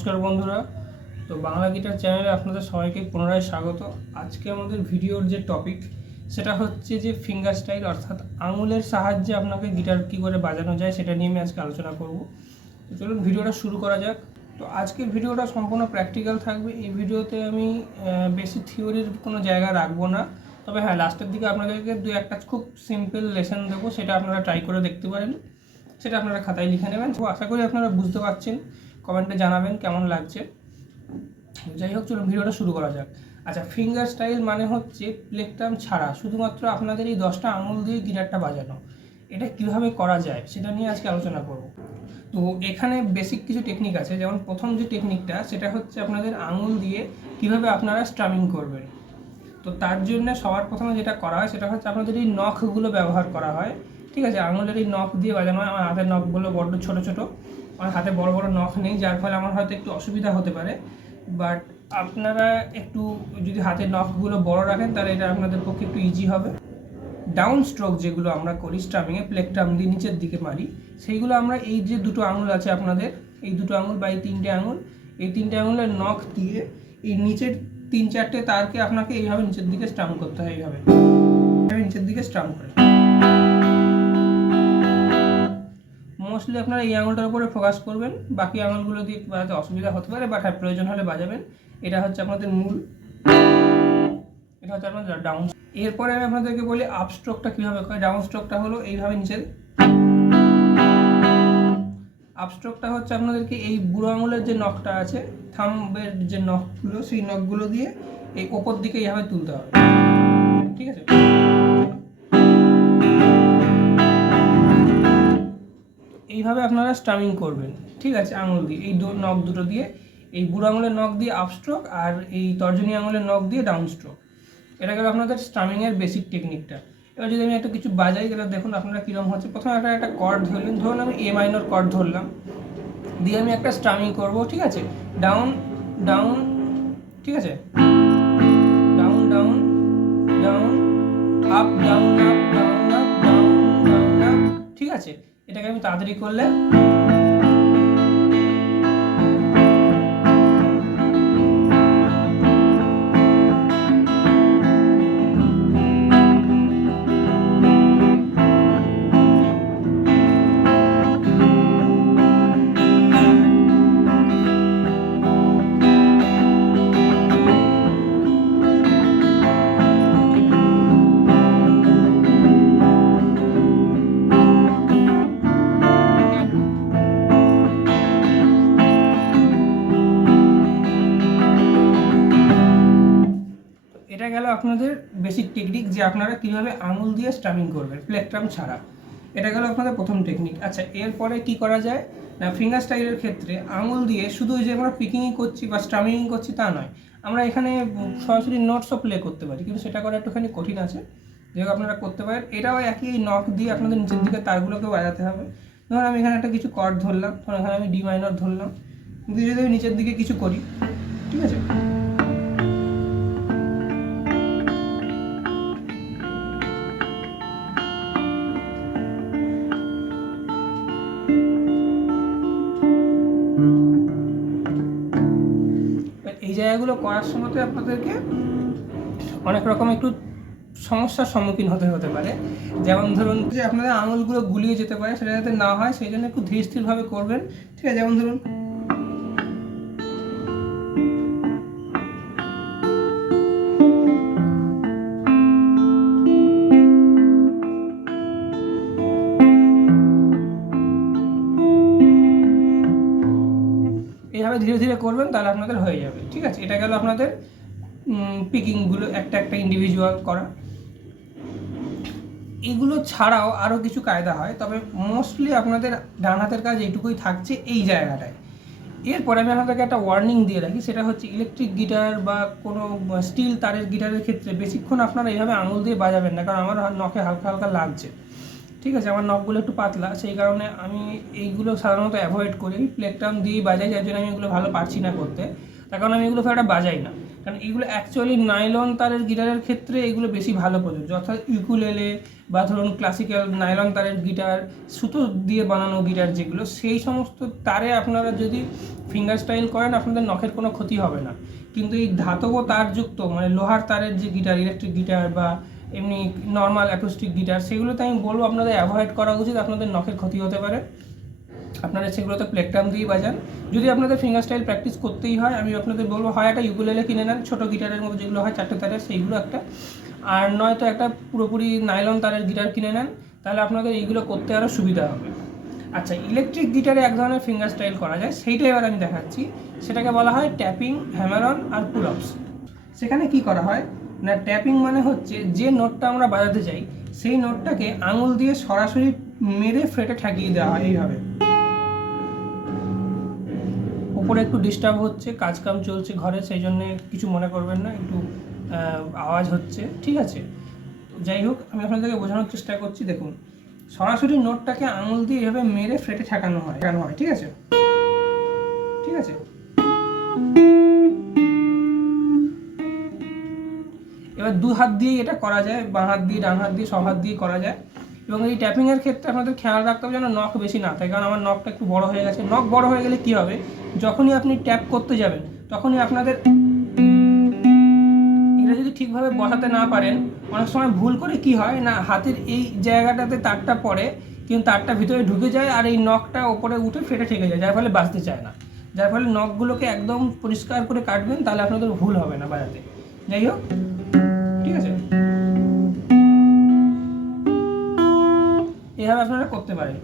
নমস্কার বন্ধুরা। তো বাংলা গিটার চ্যানেলে আপনাদের সবাইকে পুনরায় স্বাগত। আজকে আমাদের ভিডিওর যে টপিক সেটা হচ্ছে যে ফিঙ্গার স্টাইল, অর্থাৎ আঙুলের সাহায্যে আপনাকে গিটার কী করে বাজানো যায় সেটা নিয়ে আমি আজকে আলোচনা করব। তো চলুন ভিডিওটা শুরু করা যাক। তো আজকের ভিডিওটা সম্পূর্ণ প্র্যাকটিক্যাল থাকবে। এই ভিডিওতে আমি বেশি থিওরির কোনো জায়গা রাখবো না, তবে হ্যাঁ লাস্টের দিকে আপনাদেরকে দু একটা খুব সিম্পল লেসন দেবো, সেটা আপনারা ট্রাই করে দেখতে পারেন, সেটা আপনারা খাতায় লিখে নেবেন। তো আশা করি আপনারা বুঝতে পারছেন, কমেন্টে জানাবেন কেমন লাগছে। যাই হোক, চলুন ভিডিওটা শুরু করা যাক। আচ্ছা, ফিঙ্গার স্টাইল মানে হচ্ছে প্লেকট্রাম ছাড়া শুধুমাত্র আপনাদের এই 10টা আঙুল দিয়ে গিটারটা বাজানো। এটা কিভাবে করা যায় সেটা নিয়ে আজকে আলোচনা করব। তো এখানে বেসিক কিছু টেকনিক আছে। যেমন প্রথম যে টেকনিকটা সেটা হচ্ছে আপনাদের আঙুল দিয়ে কিভাবে আপনারা স্ট্রামিং করবেন। তো তার জন্য সবার প্রথমে যেটা করা হয় সেটা হচ্ছে আপনাদের এই নখগুলো ব্যবহার করা হয়। ঠিক আছে, আঙুলের এই নখ দিয়ে বাজানো হয়। আমার হাতের নখগুলো বড্ড ছোটো ছোটো, আমার হাতে বড় বড় নখ নেই, যার ফলে আমার হয়তো একটু অসুবিধা হতে পারে। বাট আপনারা একটু যদি হাতের নখগুলো বড় রাখেন তাহলে এটা আপনাদের পক্ষে একটু ইজি হবে। ডাউন স্ট্রোক যেগুলো আমরা করি স্ট্রামিংয়ে, প্লেকট্রাম দিয়ে নিচের দিকে মারি, সেইগুলো আমরা এই যে দুটো আঙুল আছে আপনাদের, এই দুটো আঙুল বা এই তিনটে আঙুল, এই তিনটে আঙুলের নখ দিয়ে এই নিচের 3-4টে তারকে আপনাকে এইভাবে নিচের দিকে স্ট্রাম করতে হয়। এইভাবে নিচের দিকে স্ট্রাম করে মোস্টলি আপনারা এই আঙুলটার উপরে ফোকাস করবেন, বাকি আঙুলগুলো দিয়ে বাজাতে অসুবিধা হতে পারে, বাট হ্যাঁ প্রয়োজন হলে বাজাবেন। এটা হচ্ছে আপনাদের মূল, এটা হচ্ছে আপনাদের ডাউন। এরপরে আমি আপনাদেরকে বলি আপ স্ট্রোকটা কীভাবে করে। ডাউন স্ট্রোকটা হলো এইভাবে নিচের, আপ স্ট্রোকটা হচ্ছে আপনাদেরকে এই বুড়ো আঙুলের যে নখটা আছে, থাম্বের যে নখগুলো, সেই নখগুলো দিয়ে এই ওপর দিকে এইভাবে তুলতে হবে। ঠিক আছে, এইভাবে আপনারা স্ট্রামিং করবেন। ঠিক আছে, আঙুল দিয়ে এই নখ দুটো দিয়ে, এই বুড়ো আঙুলের নখ দিয়ে আপ স্ট্রোক আর এই তর্জনী আঙুলের নখ দিয়ে ডাউন স্ট্রোক। এটা গেল আপনাদের স্ট্রামিংয়ের বেসিক টেকনিকটা। এবার যদি আমি একটা কিছু বাজাই, তাহলে দেখুন আপনারা কীরকম হচ্ছে। প্রথমে একটা কর্ড ধরলেন, ধরুন আমি এ মাইনর কর্ড ধরলাম, দিয়ে আমি একটা স্ট্রামিং করব। ঠিক আছে, ডাউন ডাউন, ঠিক আছে, down down down, up down up down up down down up. ঠিক আছে, এটাকে আমি তাড়াতাড়ি করলে গেল আপনাদের বেসিক টেকনিক, যে আপনারা কিভাবে আঙুল দিয়ে স্ট্রামিং করবেন প্লেকট্রাম ছাড়া। এটা গেল আপনাদের প্রথম টেকনিক। আচ্ছা, এরপরে কি করা যায় না, ফিঙ্গার স্টাইলের ক্ষেত্রে আঙুল দিয়ে শুধু যে আমরা পিকিংই করছি বা স্ট্রামিং করছি তা নয়, আমরা এখানে সরাসরি নোটসও প্লে করতে পারি, কিন্তু সেটা করা একটুখানি কঠিন আছে। যেহেতু আপনারা করতে পারেন, এটাও একই নখ দিয়ে আপনাদের নিচের দিকে তারগুলোকে বাজাতে হবে। ধরুন আমি এখানে একটা কিছু কর্ড ধরলাম, ধরুন এখানে আমি ডি মাইনর ধরলাম, দিয়ে যদি আমি নিচের দিকে কিছু করি, ঠিক আছে, এই জায়গাগুলো করার সময় আপনাদেরকে অনেক রকম একটু সমস্যার সম্মুখীন হতে পারে। যেমন ধরুন যে আপনাদের আঙুলগুলো গুলিয়ে যেতে পারে, সেটা যাতে না হয় সেই জন্য একটু ধীর স্থিরভাবে করবেন। ঠিক আছে, যেমন ধরুন এইভাবে ধীরে ধীরে করবেন, তাহলে আপনাদের হয়ে যাবে। ঠিক আছে, এটা গেল আপনাদের পিকিংগুলো একটা একটা ইন্ডিভিজুয়াল করা। এগুলো ছাড়াও আরও কিছু কায়দা হয়, তবে মোস্টলি আপনাদের ডান হাতের কাজ এইটুকুই থাকছে এই জায়গাটায়। এরপরে আমি আপনাদেরকে একটা ওয়ার্নিং দিয়ে রাখি, সেটা হচ্ছে ইলেকট্রিক গিটার বা কোনো স্টিল তারের গিটারের ক্ষেত্রে বেশিক্ষণ আপনারা এইভাবে আঙুল দিয়ে বাজাবেন না, কারণ আমার নখে হালকা হালকা লাগছে। ঠিক আছে, আমার নখগুলো একটু পাতলা, সেই কারণে আমি এইগুলো সাধারণত অ্যাভয়েড করি। প্লেকট্রাম দিয়েই বাজাই, যার জন্য আমি এগুলো ভালো পারছি না করতে, তার কারণ আমি এগুলো খুব একটা বাজাই না। কারণ এগুলো অ্যাকচুয়ালি নাইলন তারের গিটারের ক্ষেত্রে এগুলো বেশি ভালো প্রযোজ্য, অর্থাৎ ইউকুলেলে বা ধরুন ক্লাসিক্যাল নাইলন তারের গিটার, সুতো দিয়ে বানানো গিটার যেগুলো, সেই সমস্ত তারে আপনারা যদি ফিঙ্গার স্টাইল করেন আপনাদের নখের কোনো ক্ষতি হবে না। কিন্তু এই ধাতব তারযুক্ত মানে লোহার তারের যে গিটার, ইলেকট্রিক গিটার বা এমনি নর্মাল অ্যাকুস্টিক গিটার, সেগুলোতে আমি বলবো আপনাদের অ্যাভয়েড করা উচিত, আপনাদের নখের ক্ষতি হতে পারে। আপনারা সেগুলোতে প্লেকট্রাম দিয়েই বাজান। যদি আপনাদের ফিঙ্গার স্টাইল প্র্যাকটিস করতেই হয়, আমি আপনাদের বলবো হয় একটা ইউকুলেলে কিনে নেন, ছোটো গিটারের মতো যেগুলো হয় 4টে তারের, সেইগুলো একটা, আর নয়তো একটা পুরোপুরি নাইলন তারের গিটার কিনে নেন, তাহলে আপনাদের এইগুলো করতে আরও সুবিধা হবে। আচ্ছা, ইলেকট্রিক গিটারে এক ধরনের ফিঙ্গার স্টাইল করা যায়, সেইটা এবার আমি দেখাচ্ছি। সেটাকে বলা হয় ট্যাপিং, হ্যামার অন আর পুল আপস। সেখানে কি করা হয় না, ট্যাপিং মানে হচ্ছে যে নোটটা আমরা বাজাতে চাই সেই নোটটাকে আঙুল দিয়ে সরাসরি মেরে ফ্রেটে ঠেকিয়ে দেওয়া হয় এইভাবে। উপরে একটু ডিস্টার্ব হচ্ছে, কাজকাম চলছে ঘরে, সেই জন্যে কিছু মনে করবেন না, একটু আওয়াজ হচ্ছে, ঠিক আছে। যাই হোক, আমি আপনাদেরকে বোঝানোর চেষ্টা করছি। দেখুন, সরাসরি নোটটাকে আঙুল দিয়ে এভাবে মেরে ফ্রেটে ঠেকানো হয়, ঠিক আছে, ঠিক আছে। এবার দু হাত দিয়েই এটা করা যায়, বাঁ হাত দিয়ে, ডান হাত দিয়ে, সব হাত দিয়ে করা যায়। এবং এই ট্যাপিংয়ের ক্ষেত্রে আপনাদের খেয়াল রাখতে হবে যেন নখ বেশি না থাকে, কারণ আমার নখটা একটু বড় হয়ে গেছে। নখ বড় হয়ে গেলে কী হবে, যখনই আপনি ট্যাপ করতে যাবেন তখনই আপনাদের এটা যদি ঠিকভাবে বসাতে না পারেন, অনেক সময় ভুল করে কি হয় না, হাতের এই জায়গাটাতে তারটা পড়ে কিন্তু তারটা ভিতরে ঢুকে যায় আর এই নখটা ওপরে উঠে ফেটে ঠেকে যায়, যার ফলে বাজতে চায় না। যার ফলে নখগুলোকে একদম পরিষ্কার করে কাটবেন, তাহলে আপনাদের ভুল হবে না বাজাতে। যাই হোক, ঠিক আছে, এভাবে আপনারা করতে পারেন।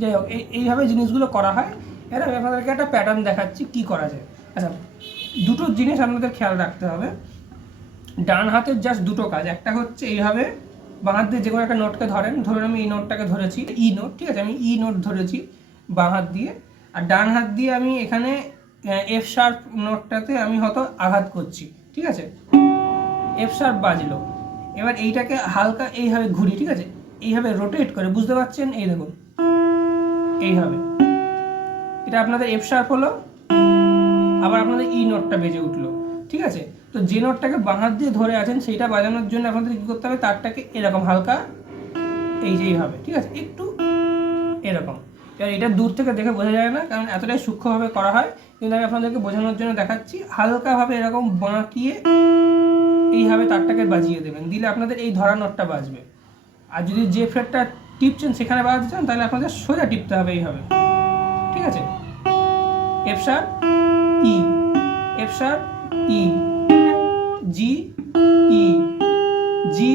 যাই হোক, এইভাবে জিনিসগুলো করা হয়। এর আমি আপনাদেরকে একটা প্যাটার্ন দেখাচ্ছি কি করা যায়। আচ্ছা, দুটো জিনিস আপনাদের খেয়াল রাখতে হবে। ডান হাতের জাস্ট দুটো কাজ, একটা হচ্ছে এইভাবে বাঁ হাত দিয়ে যে কোনো একটা নোটকে ধরেন, ধরুন আমি এই নোটটাকে ধরেছি, ই নোট, ঠিক আছে, আমি ই নোট ধরেছি বাঁ হাত দিয়ে, আর ডান হাত দিয়ে আমি এখানে এফ শার্প নোটটাতে আমি হয়তো আঘাত করছি, ঠিক আছে, এফ শার্প বাজলো। এবার এইটাকে হালকা এইভাবে ঘুরি, ঠিক আছে, এইভাবে রোটেট করে, বুঝতে পারছেন, এই দেখুন এইভাবে, এটা আপনাদের এফ শার্প হলো, আবার আপনাদের ই নোটটা বেজে উঠলো, ঠিক আছে। তো যে নোটটাকে বাঁ হাত দিয়ে ধরে আছেন সেইটা বাজানোর জন্য আপনাদের কী করতে হবে, তারটাকে এরকম হালকা এই যে এইভাবে, ঠিক আছে, একটু এরকম। এবার এটা দূর থেকে দেখে বোঝা যায় না, কারণ এতটাই সূক্ষ্মভাবে করা হয়, কিন্তু আমি আপনাদেরকে বোঝানোর জন্য দেখাচ্ছি। হালকাভাবে এরকম বাঁকিয়ে এইভাবে তারটাকে বাজিয়ে দেবেন, দিলে আপনাদের এই ধরা নোটটা বাজবে। আর যদি যে ফ্রেটটা টিপছেন সেখানে বাজাতে চান, তাহলে আপনাদের সোজা টিপতে হবে এইভাবে, ঠিক আছে, F sharp E, F sharp E, G E, G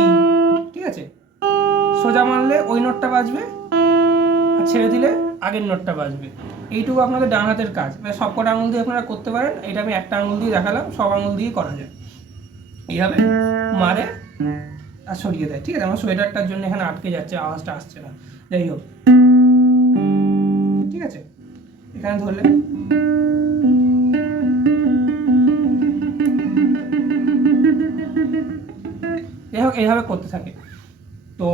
E, ঠিক আছে। সোজা মারলে ওই নোটটা বাজবে, আর ছেড়ে দিলে আগের নোটটা বাজবে। এইটুকু আপনাদের ডান হাতের কাজ। সব কটা আঙুল দিয়ে আপনারা করতে পারেন, এটা আমি একটা আঙুল দিয়ে দেখালাম, সব আঙুল দিয়ে করা যায়। এইভাবে মারে আর সরিয়ে দেয়, ঠিক আছে। আমার সোয়েটারটার জন্য এখানে আটকে যাচ্ছে, আওয়াজটা আসছে না, যাই হোক, ঠিক আছে। এখানে ধরলে যাই হোক, এইভাবে করতে থাকে। তো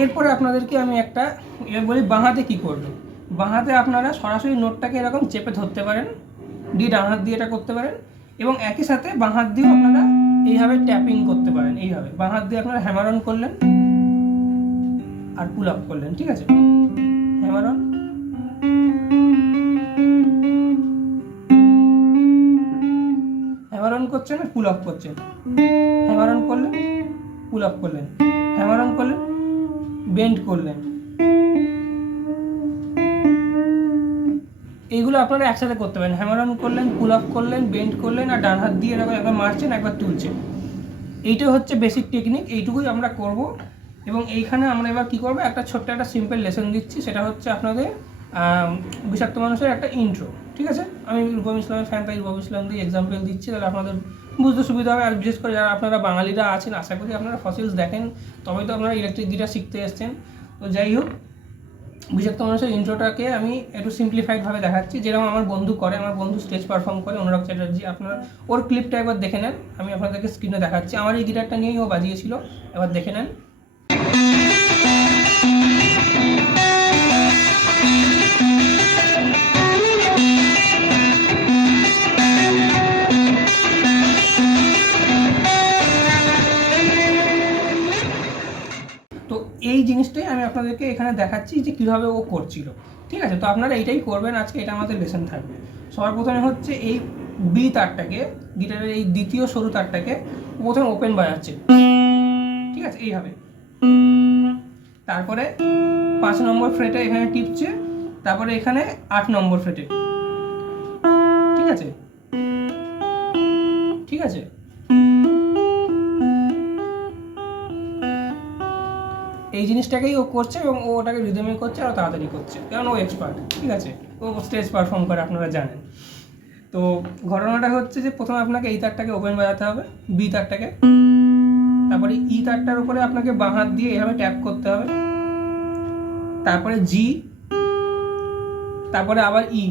এরপরে আপনাদেরকে আমি একটা এবার বলি বাঁ হাতে কী করবে। বাঁ হাতে আপনারা সরাসরি নোটটাকে এরকম চেপে ধরতে পারেন, দিয়ে ডান হাত দিয়ে এটা করতে পারেন, এবং একই সাথে বাঁ হাত দিয়েও আপনারা এইভাবে ট্যাপিং করতে পারেন। এইভাবে বাঁ হাত দিয়ে আপনারা হ্যামার অন করলেন আর পুল আপ করলেন, ঠিক আছে, হ্যামার অন, হ্যামার অন করছেন আর পুল আপ করছেন, হ্যামার অন করলেন, পুল আপ করলেন, হ্যামার অন করলেন, বেন্ড করলেন। এইগুলো আপনারা একসাথে করতে পারেন, হ্যামার অন করলেন, পুল আপ করলেন, বেন্ড করলেন, আর ডান হাত দিয়ে এরকম একবার মারছেন, একবার তুলছেন। এইটা হচ্ছে বেসিক টেকনিক, এইটুকুই আমরা করব। এবং এইখানে আমরা এবার কী করবো, একটা ছোট্ট একটা সিম্পল লেসন দিচ্ছি, সেটা হচ্ছে আপনাদের বিষাক্ত মানুষের একটা ইন্ট্রো, ঠিক আছে। আমি রূপম ইসলামের ফ্যান, তাই রূপম ইসলাম দিয়ে এক্সাম্পল দিচ্ছি, তাহলে আপনাদের বুঝতে সুবিধা হবে। আর বিশেষ করে যারা আপনারা বাঙালিরা আছেন, আশা করি আপনারা ফসিলস দেখেন, তবেই তো আপনারা ইলেকট্রিক গিটার শিখতে এসছেন। তো যাই হোক, বিশেষত মানুষের ইন্ট্রোটাকে আমি একটু সিম্পলিফাইডভাবে দেখাচ্ছি, যেরকম আমার বন্ধু করে, আমার বন্ধু স্টেজ পারফর্ম করে, অনুরাগ চ্যাটার্জি। আপনারা ওর ক্লিপটা একবার দেখে নেন, আমি আপনাদেরকে স্ক্রিনে দেখাচ্ছি। আমার এই গিটারটা নিয়েই ও বাজিয়েছিল, এবার দেখে নেন। তো এই জিনিসটাই আমি আপনাদেরকে এখানে দেখাচ্ছি যে কীভাবে ও করছিল। ঠিক আছে, তো আপনারা এইটাই করবেন আজকে, এটা আমাদের লেসন থাকবে। সবার প্রথমে হচ্ছে এই বি তারটাকে, গিটারের এই দ্বিতীয় সরু তারটাকে প্রথমে ওপেন বাজাচ্ছে, ঠিক আছে, এইভাবে। তারপরে 5 নম্বর ফ্রেটে এখানে টিপছে, তারপরে এখানে 8 নম্বর ফ্রেটে, ঠিক আছে, ঠিক আছে। এই জিনিসটাকেই ও করছে এবং ও ওটাকে রিদমে করছে, আর তাড়াতাড়ি করছে, কারণ ও এক্সপার্ট, ঠিক আছে, ও স্টেজ পারফর্ম করে, আপনারা জানেন। তো ঘটনাটা হচ্ছে যে প্রথমে আপনাকে এই তারটাকে ওপেন বাজাতে হবে, বি তারটাকে, তারপরে ই তারটার উপরে আপনাকে বাঁ হাত দিয়ে এভাবে ট্যাপ করতে হবে, তারপরে জি, তারপরে আবার ই,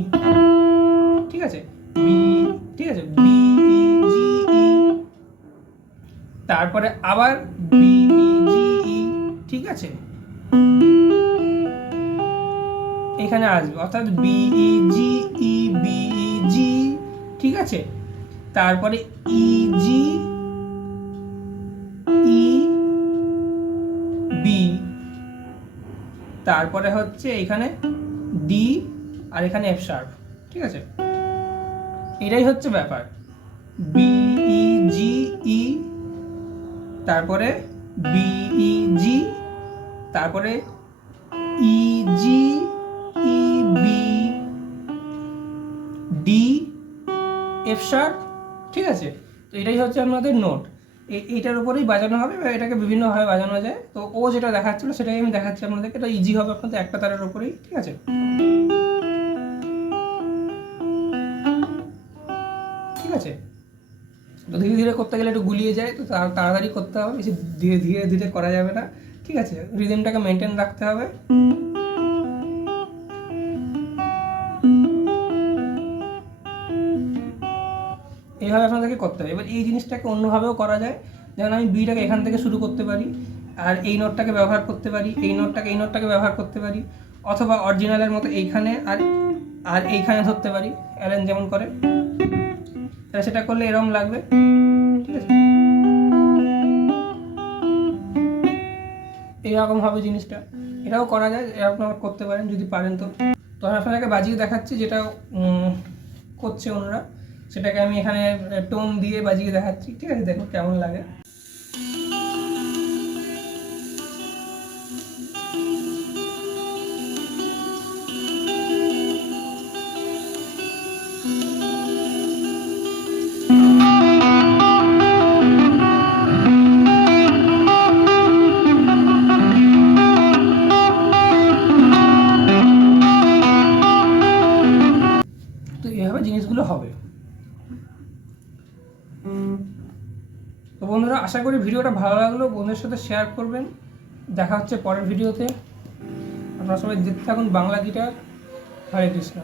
ঠিক আছে, বি, ঠিক আছে, বি ই জি ই, তারপরে আবার বি ই জি ই, ঠিক আছে, এখানে আসবে, অর্থাৎ B E G E, B E জি, ঠিক আছে, তারপরে ই জি ই বি, তারপরে হচ্ছে এখানে ডি, আর এখানে এফ শার্প, ঠিক আছে। এটাই হচ্ছে ব্যাপার, বি ই জি ই, তারপরে বি ই জি, তারপরে E G E B, D, F sharp, ঠিক আছে। তো এটাই হচ্ছে আপনাদের নোট, এইটার উপরেই বাজানো হবে, বা এটাকে বিভিন্নভাবে বাজানো যায়। তো ও যেটা দেখাচ্ছিল সেটাই আমি দেখাচ্ছি আপনাদেরকে, এটা ইজি হবে আপনাদের একটা তারের উপরেই, ঠিক আছে। ঠিক আছে, তো ধীরে ধীরে করতে গেলে একটু গুলিয়ে যায়, তো তাড়াতাড়ি করতে হবে, বেশি ধীরে ধীরে ধীরে করা যাবে না, ঠিক আছে, রিদমটাকে মেনটেন রাখতে হবে। এইভাবে আপনাদেরকে করতে হবে। এবার এই জিনিসটাকে অন্যভাবেও করা যায়, যেমন আমি বিটাকে এখান থেকে শুরু করতে পারি, আর এই নোটটাকে ব্যবহার করতে পারি, এই নোটটাকে ব্যবহার করতে পারি, অথবা অরিজিনালের মতো এইখানে আর এইখানে ধরতে পারি, অ্যালেন যেমন করে, তাহলে সেটা করলে এরকম লাগবে, ঠিক আছে, এইরকম হবে জিনিসটা। এটাও করা যায়, আপনারা করতে পারেন যদি পারেন। তো আমি আপনাকে বাজিয়ে দেখাচ্ছি, যেটা করছে ওনারা, সেটাকে আমি এখানে টোন দিয়ে বাজিয়ে দেখাচ্ছি, ঠিক আছে, দেখো কেমন লাগে। তো এইভাবে জিনিসগুলো হবে। তো বন্ধুরা, আশা করি ভিডিওটা ভালো লাগলো, বন্ধুদের সাথে শেয়ার করবেন। দেখা হচ্ছে পরের ভিডিওতে। আপনারা সবাই দেখতে থাকুন বাংলা গিটার। হরে কৃষ্ণ।